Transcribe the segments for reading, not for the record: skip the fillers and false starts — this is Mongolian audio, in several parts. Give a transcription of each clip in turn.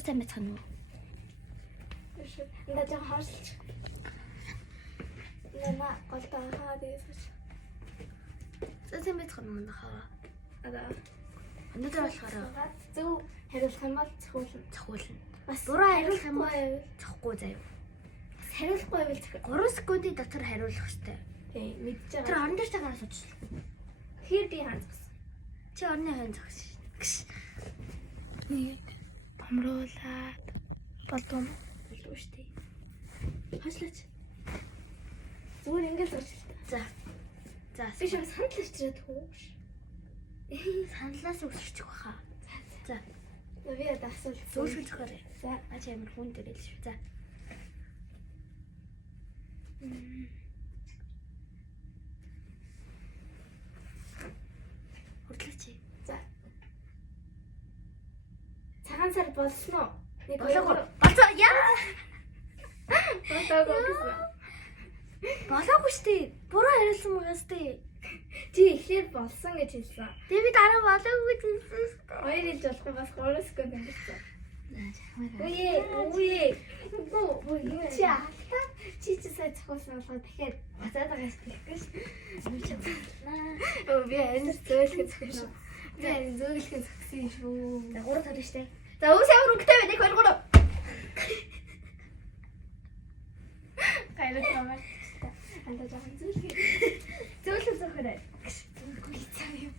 сайн байцгаана уу? Надад жоо хаалч. Нана голтой хаа дээс. Сайн байцгаана уу нахаа? Ада. Өнөөдөр болохоор зөв хариулах юм бол цохиулна. Бас Буруу хариулах юм бол цохгүй заяа. хариулахгүй байвал 3 секундын дотор хариулах хэрэгтэй. тий мэдж байгаа. Тэр орон дээр цагаараа суучих. Хэр би хаанцсан. Чи орны хойно зогсож шин. Нэг амруулаад болов Болов шүү дээ. Хашлаач. Зүгээр ингэж урьж. За. За. Би шууд санал өчрээд хөөш. Саналаас үсчих баха. За. Би одоо асуулт Зөөлгөл зохиорой. За. Аж ямар хүн дээр л шүү. За. Хөрлөч. За. Цагаан сар болсон уу? Нэг Болоогүй. Болоо яа. болоогүй гэсэн. Болоогүй штий. Буруу хариулсан байгаа штий. Чи ихээр болсон гэж хэлсэн. Тэгээ би дараа болоогүй гэсэн шүү. 2 хэлж болох юм бас 3 секунд өнгөрсөн. Үе. Үе. Чи ахтаа чи сая цохолсон болохоор дахиад бацаад байгаа шүү дээ. Би энэ зөөлхөд зөхсөн. Би энэ зөөлхөд зөхсөн шүү. За 3 тал штий. За үс ямар өнгөтэй вэ? 1 2 3. Гайвал таваа. Анда жаахан зөөлхөд. Зөөлхөд зөхөрэй. Зөөлхөд цаа юм.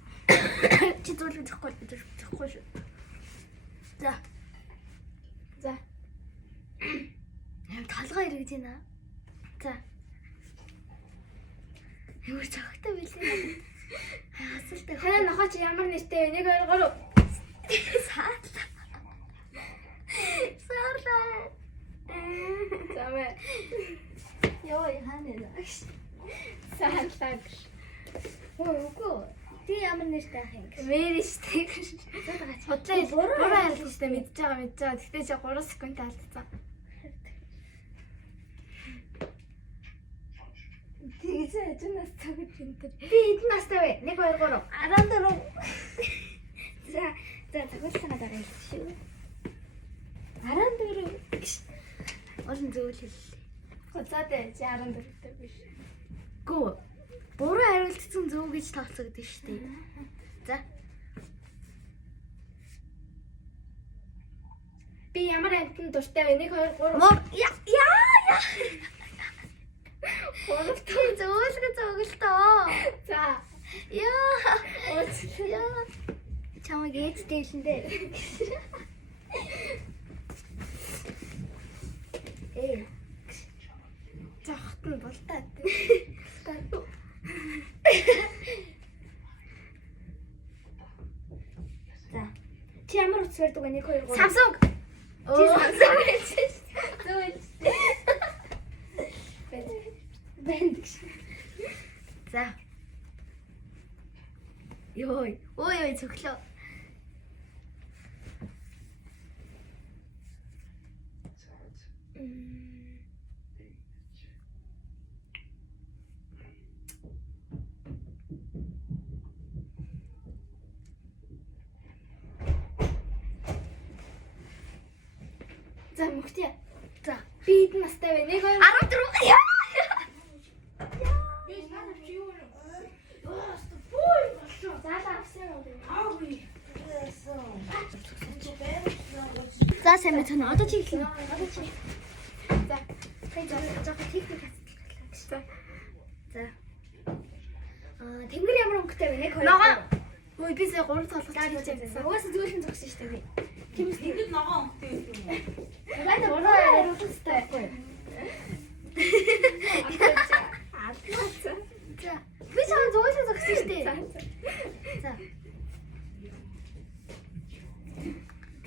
Чи зөөлгөл зөхгүй шүү. За. За. Яа талгаа иргэж байна. За. Ямар цагтай байлээ. Асуултаа Хаа нохоо чи ямар нэртэй вэ? 1 2 3. саалаа. Саалаа. За мэ. Йоо яанаа. Саалаа. Үгүй. Ти ямар нэртэй ах юм. Мэри штэ. Хотлоо буруу хэлсэн штэ мэдж байгаа. Гэхдээ чи 3 секунд алдсан. Тэгэж ажнаас цагт энэ. Би эдэн настай вэ? 1 2 3. 14. За цагуулсанаа дараа хэлчихв. 14. Олон зөвөл хэллээ. Хуцаатай чи 14-тэй биш. Гүү. Буруу хариултсан зөв гэж тооцогдсон шүү дээ. За. Би ямар амтнд дуртай вэ? 1 2 3. Мор яа. Гуравтай Зөвлгө зөвлөлтөө. За. Яа. Чамаг ээжтэй хэлэндээ. Захт нь болтаа. За. Чи ямар утас барьдаг вэ? 1 2 3. Samsung. Чи Samsung хэлсэн. Зөв. Бэнд. За. Йой. Ой цоглоо. За мөхтэй. За. Би эдэн настай вэ? 1 2 14. Яа. Би надад чи юу вэ? Бой болчихоо. Заалаа авсан уу? Аагүй. За сайн байна. Одоо чи хэлнэ. За. Жоо техник За. За. Тэнгэр ямар өнгөтэй вэ? 1 2. Ногоо. Ой би сая 3 толгой За. Угаасаа зөвлөн зогсон шүү дээ би. Тиймээс тэнгэр ногоо өнгөтэй байсан юм уу? Надад буруу хариулсан байхгүй. За. Би чам зөвлөн зогсон шүү дээ. За.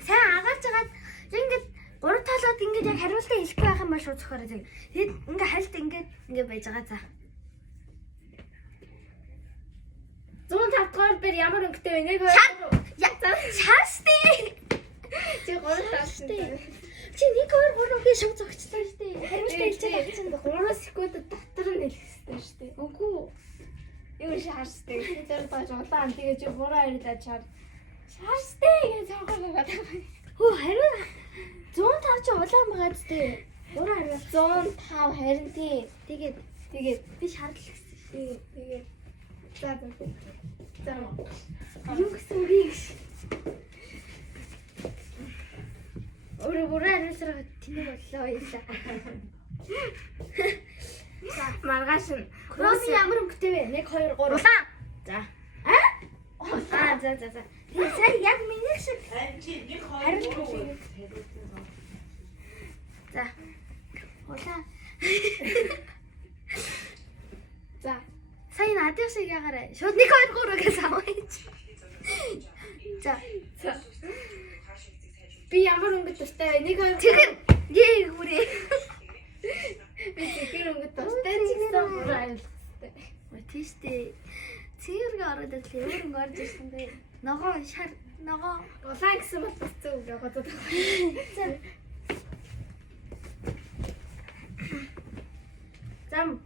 Сайн агааж хагаад ингээд 3 талаад ингээд яг хариултаа хэлэхгүй байх юм ба шүү зохиороо зэг. Тэгэд ингээд хальт ингээд байж байгаа за. 105 дугаар дээр ямар өнгөтэй вэ? 1 2 Шаастай. чи 3 тааштай. Чи 1 2 3 би шууд зогцсон шүү дээ. Хариултаа хэлж байгаа чинь 3 секунд дотор нь хэлэх хэрэгтэй шүү дээ. Үгүй. Юу шаарстай. Тэр тааж улаан тэгээ чи буруу харилаад чаар. Шаарстай гэж цаахаа гадаг. Хөө хариу чи улаан байгаа зү. Ураа хариулах. 105 харин тий. Тэгээд би шаардлагатай шүү. Тэгээд за. Юу гэсэн үг юм. Ураа хариулсараа тэнэг боллоо яа. За маргааш нь Кросс ямар өнгөтэй вэ? 1 2 3. Улаан. За. За. Тэгээ сая яг миний шиг хариулт. За. Улаан. за. Сая надад шиг ягаарай. Шууд 1 2 3 гэж аваач. За. Би ямар өнгөт тустай 1 2 Тэгэхээр хүрээ. би тэр өнгөт тустай чигсэн буруу айлттай. Тийштэй. Цэвэргээ ороод ирлээ. Өөр өнгө орж ирсэн бэ. Ногоо Улаан гэсэн бол бас зөв яваад байгаа. Зам.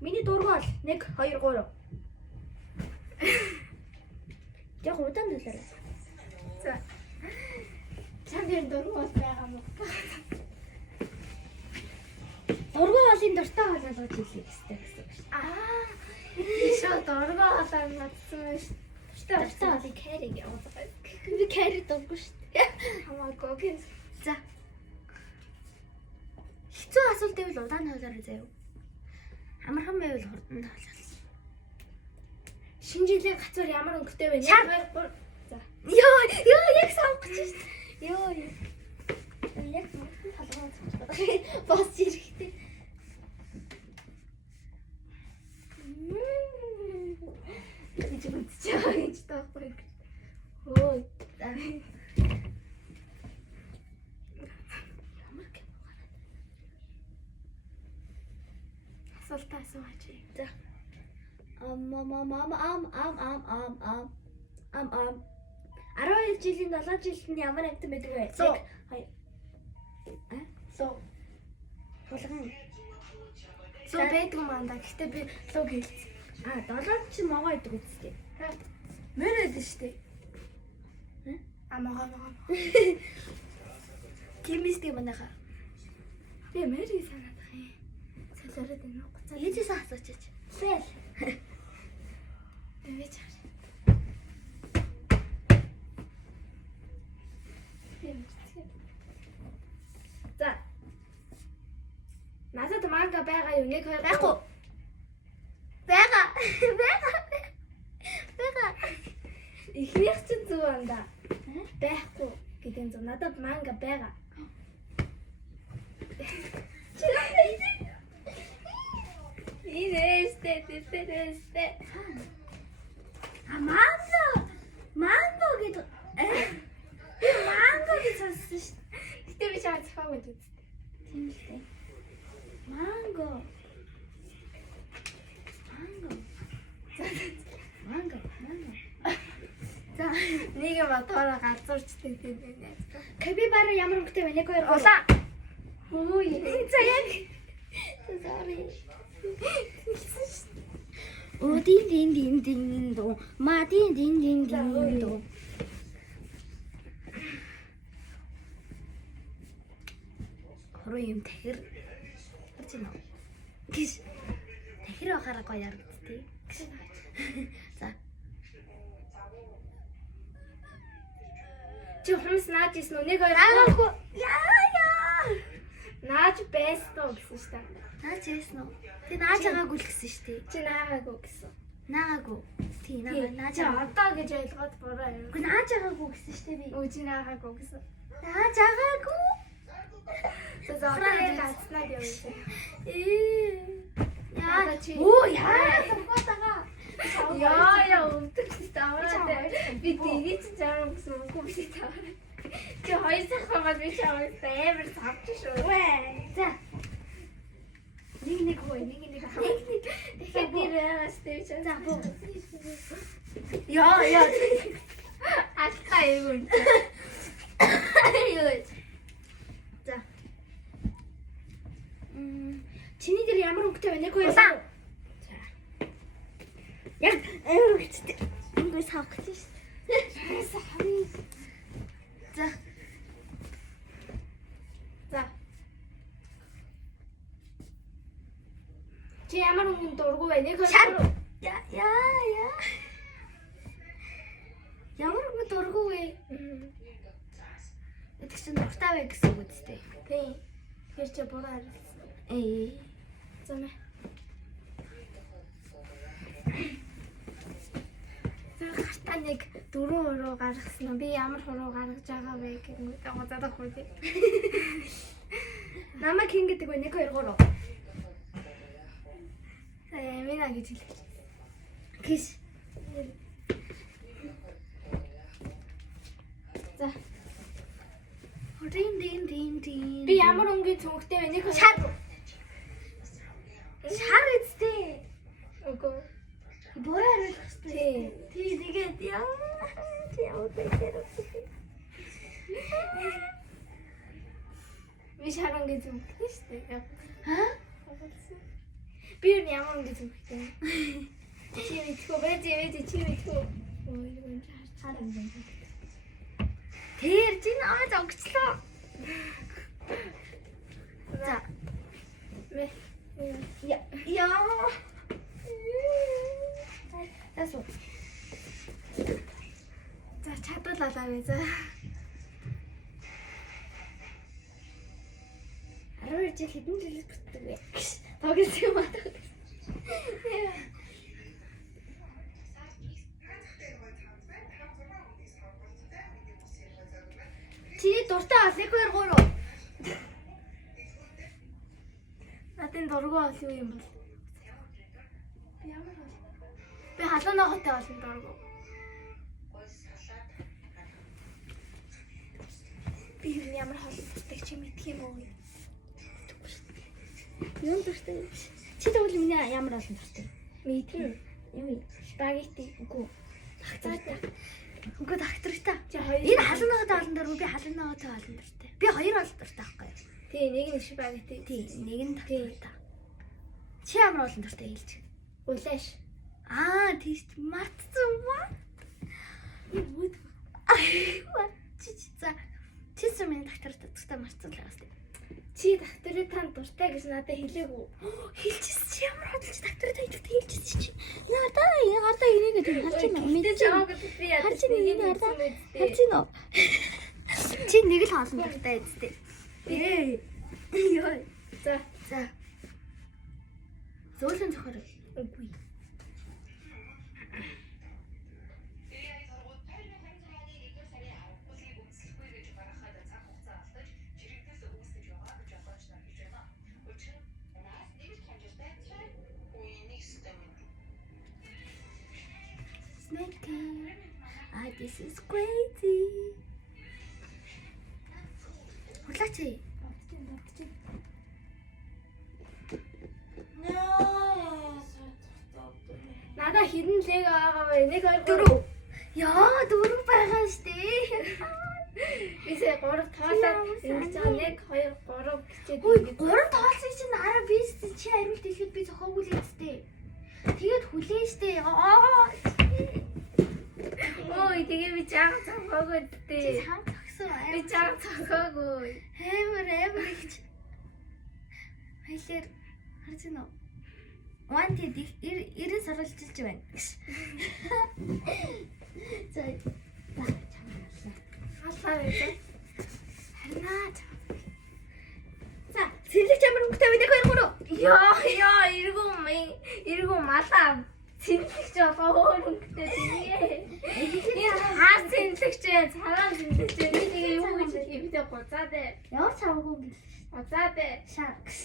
Миний дургуул 1 2 3. Яг удаан дуулаарай. За. Чамдэр дургуул байгаа мó. Дургуулын дуртай болгож хэлээ гэсэн шүү. Шоо дургуулаа надсан шүү. Дуртай болыг кэриг явуулах. Би кэриг дургүй шүү. Хамаагүй гин. За. Хэцүү асуулт байвал удаан хоолоорой заяа. Амархан байвал хурдан хоолоо. Шинэ жилийн гацуур ямар өнгөтэй вэ? 1 2 3. За. Йоо, яг сонгож шүү. Йоо. Яг толгой цогцоо. Бос ирэхтэй. Гэж бодчихоо гэж таахгүй. Ой. Асуултаа асууж. За. Ам 12 жилийн 7 жилд нь ямар амтан байдаг вэ? 100. 2. Соо. Хулган. Соо байдаг маа. Гэхдээ би лог хэлсэн. 7 чи могоо идэг үстэй. Мөрөд штэ. Амгаа. Кимистэй манайха. Би мэрийг санаад байгаа юм. Солиороод байна уу? Гоцоо. Ээжээс асуучих. Сэл. Дэвэж чаа. За. Надад манга байгаа юу? 1 2 Байхгүй. Бага. Ихнийх чинь зүг анда. Байхгүй гэдэг нь зүг. Надад манга байгаа. Инээстэй. Манго гэдэг. Би манго гэж сонссон шүү. Гэтэ би чаа зохиог гэж үзтээ. Тийм л дээ. Манго. За, Нэг юм батараа газуурчтай тийм байна. капибара ямар өнгөтэй вэ? 1 2 3. Улаан. Хөөе. За яг. Sorry. О дин до. Ма дин до. Хороо юм тахир. Харж байна уу? Гис. Тахир байхаараа гоё ярагдтыг. За. Чи хүмүүс нааж исэн үү? 1 2 Аагүй. Яа. нааж байсан гэсэн шүү дээ. Наач яасан уу? Тэг нааж байгаагүй л гэсэн шүү дээ. Чи наагаагүй гэсэн. Наагаагүй. Тийм нааж Чи одоо гэж ойлгоод буруу юм. Үгүй нааж байгаагүй гэсэн шүү дээ би. Үгүй чи наагаагүй гэсэн. Нааж байгаагүй. За одоо яг ацнаад явъя. Яа чи. Оо яа сургуулаа. Яа өмтөж таваад би тэгээд чи жаа гэсэн үгүй биш таваад. Чи хоёр сахаад би чамд амар савч шүү. За. Нэг хой. Тэгэхээр би яастай чи. За боо. Яа. Алка эвгүй. Ёо. За. Чиний дээр ямар өнгөтэй вэ? 1 2 3. Яг өнгөтэй. Өнгөө савхаж шүү. За. Чи ямар өнгөнд дургу вэ? Нэг Чар. хоёр. Яа. Ямар өнгөнд дургу вэ? Эдгээр чинь дуртай вэ гэсэн үг үстэй. Тий. Тэр чи буруу харилсан. Замаа. Тэр гартаа нэг 4 хуруу гаргасан. Би ямар хуруу гаргаж байгаа вэ гэнгүүт гозоод хурд. Намайг хин гэдэг вэ? 1 2 3. Эмина гэж хэлээ. Кис. За. Дин. Би ямар өнгийн цүнхтэй вэ? 1 2 Шар эцтэй. Үгүй. Буруу хариулчихсан. Тий тэгээд яа. Би шар өнгийн цүнхтэй шүү дээ. Ха? Би ямар өнгийн цүнхтэй. Чи мэдгүй байж чи мэдгүй. Ой, Шар өнгийн. Тэр чинь зогчлоо. За. Яа. Ясуу. За чадвалаа вэ за. 12 жил хэдэн жил бүтдэг вэ? Тогс юм аа. Чи дуртай бол 1 2 3. Надын дургу олон юм бол. Би ямар бол? Би халуунаагатай олон дургу. Би ямар холбогддог чи мэдх юм уу? Юм дуртай. Чи тэгвэл миний ямар олон дуртай? Мэдэн. Юу? Спагетти. Үгүй. Цаатай. Үгүй дагтрагтай. Чи хоёр. Энэ халуунаагатай олон дургүй, би халуунаагатай олон дуртай. Би хоёр олон дуртай байхгүй юу? Тий, нэг нь спагетти. Тий, нэг нь дагтрагтай. Чи ямар олон дуртай хэлж байна? Улааш. Тийш мартсан ба. Юу? За. Чи миний дагтрагтай марцсан л байгаа. Чи докторыг тань дуртай гэж надад хэлээгүй. Хэлчихсэн чи ямар хөдөлж докторыг таажууд хэлчихсэн чи. Гардаа инээгээд харж байна. Мэдээж аваад би яа. Харж байна. Чи нэг л хоолн дуртай эцтэй. Ёо. За. Зөөлөн зохиор. Үгүй. This is crazy. Hulаач. Надаа хідэн лэг байгаа вэ? 1 2 4. Яа, 4 байгаа штэ. Бисээ 3 тоолоод ингэж байгаа 1 2 3 гэчээд Ой, 3 тоолсон чинь араа бис чи хариулт хэлэхэд би зохиогүй л эцтэй. Тэгээд хүлээ штэ. Ой, тэгээ би жаа цогоогүй дээ. Чам тагсан. Би жаа цогоогүй. Амар их. Хайлэр харж байна уу? Wanted 90 сарлжилж байна. За. Халаа вэ? Харнаа. За, цэрлэг ямар өнгөтэй вэ? 1 2 3. Иргүү малаа. Цэнлэгч байгаа өөр өнгөтэй тэгээ. Хаа цэнлэгч цагаан цэнлэгч тэгээ юу гэж хэлээ гоцаад ээ. Ямар чавгүй юм гэлээ. Гоцаад ээ. Шакс.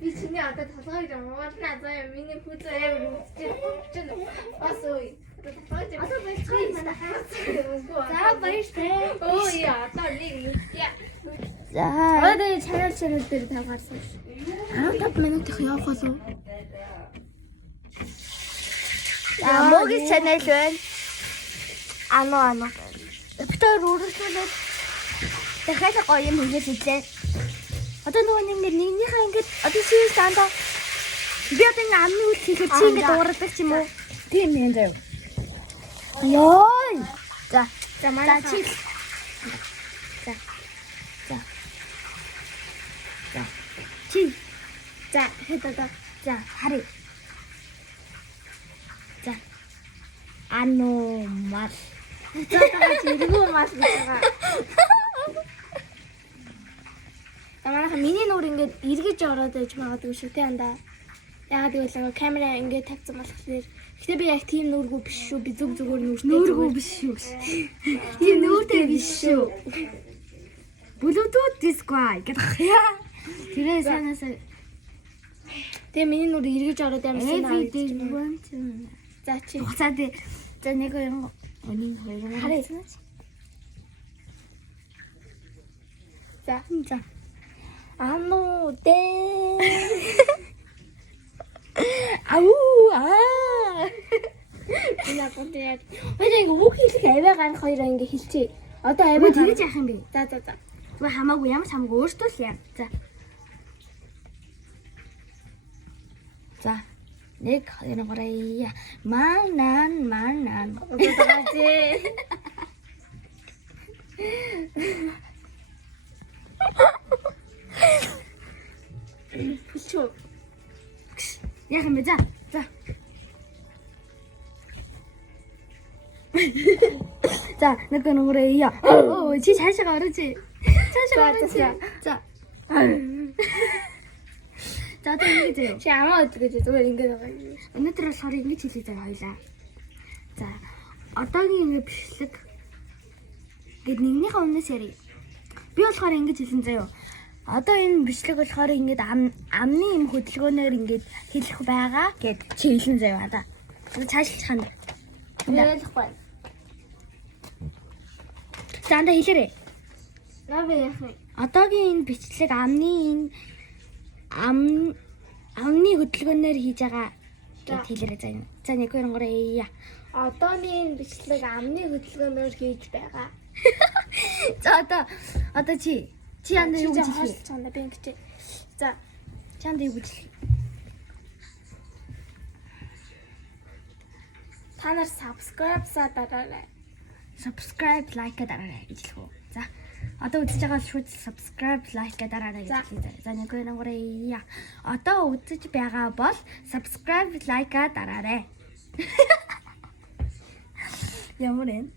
Би чиний одоо толгойг амгаална заяа миний хүүз амар үсчээ. Бас ой. Одоо баярцгаа манай хаа. За баяртай. Оо яа, одоо нэг яа. За. Одоо чанал дээр тавгарсан. 15 минутын явах болов. Могийн channel байна. Ано. Өтөр үргэлжлүүлээд дахиад гоё юм хийгээд хэлээ. Одоо нөгөө нэгнийхээ ингээд одоо serious андаа би одоо ингээд амны үйл хийхэд чи ингээд дуурайдаг ч юм уу? Тийм юм заяа. Йой. За манай чи. За. Чи. За хэд одоо. За харъя. За. Аномал. За тагч эргүү мал гэж байгаа. Манайхан миний нүур ингээд эргэж ороод байж магадгүй шүү те андаа. Ягаад гэвэл камера ингээд тавьсан болохоор гэхдээ би яг тийм нүргүү биш шүү. Би зүгээр Нүүргүү биш шүү. Тийм нүүртэй биш шүү. Bluetooth display гэдэг. Тэрээ санаасаа Тэгээ миний нүур эргэж ороод ямарсан everything. За чи За нэг юм өнийн хоёр харъя. За. Ану дээ. Ау Энэ гонтой яг. Хоёроо ингээ үг хэлэх аваа гарах хоёроо ингээ хэлчихье. Одоо аваа тэгэж яах юм бэ? За. Зүгээр хамаагүй ямар ч хамаагүй өөртөө л яа. За. 1 2 3 манан. Одоо таач. Хүчөө. Яах юм бэ? За. За, нэг нүрээ яа. Оо, чи цаашаа орооч. Цаашаа орооч. За. За, одоо ингэж заяа. Чи амаа өдгөж зүгээр ингээ байгаа юм. Өнөөдөр болохоор ингэж хэлээ заяа хоёлаа. За, одоогийн ингэ бичлэг гэд нэгнийхээ өмнөөс ярив. Би болохоор ингэж хэлсэн заяа. Одоо энэ бичлэг болохоор ингэж амны юм хөдөлгөөнөөр ингэж хэлэх байгаа гэд чи хэлэн заяа да. Цаашлах ханд. Ярихгүй. За анда хэлээрэй. Наа яах вэ? Одоогийн энэ бичлэг амны хөдөлгөөнөөр хийж байгаа гэд хэлээрэй заяа. За 1 2 3 яа. Одооний бичлэг амны хөдөлгөөнөөр хийж байгаа. За одоо чи анда юу гэж хэлэх вэ? Чанда би ингэж. За. Чи анда юу гэж хэлэх вэ? Та нар subscribe-саа дараарай. Subscribe, like дараарай гэж хэлэх үү. За. Одоо үзэж байгаа шууд subscribe, like дараарай гэж хэлээ. За 1 2 3 яа. Одоо үзэж байгаа бол subscribe, like дараарай. Ямар юм?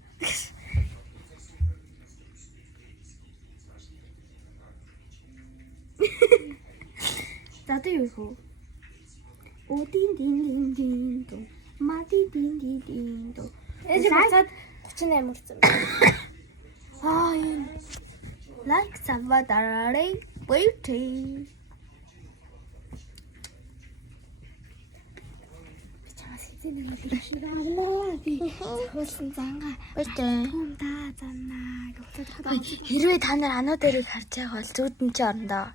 За одоо юу хөө? Дин дин. Мади дин дин. Ээж бацаад 38 үлдсэн. Ай. Like сава дараарай. Бэйти. Чаас хэзээ нэг шиг авлаа. Би хөөсөн зангаа. Бэйти. Та занаа. Хэрвээ та нар ануу дээрийг харж байгаа бол зүудэн чи орондоо.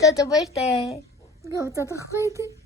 За бэйти. Гээ удаа тахгүй тийм.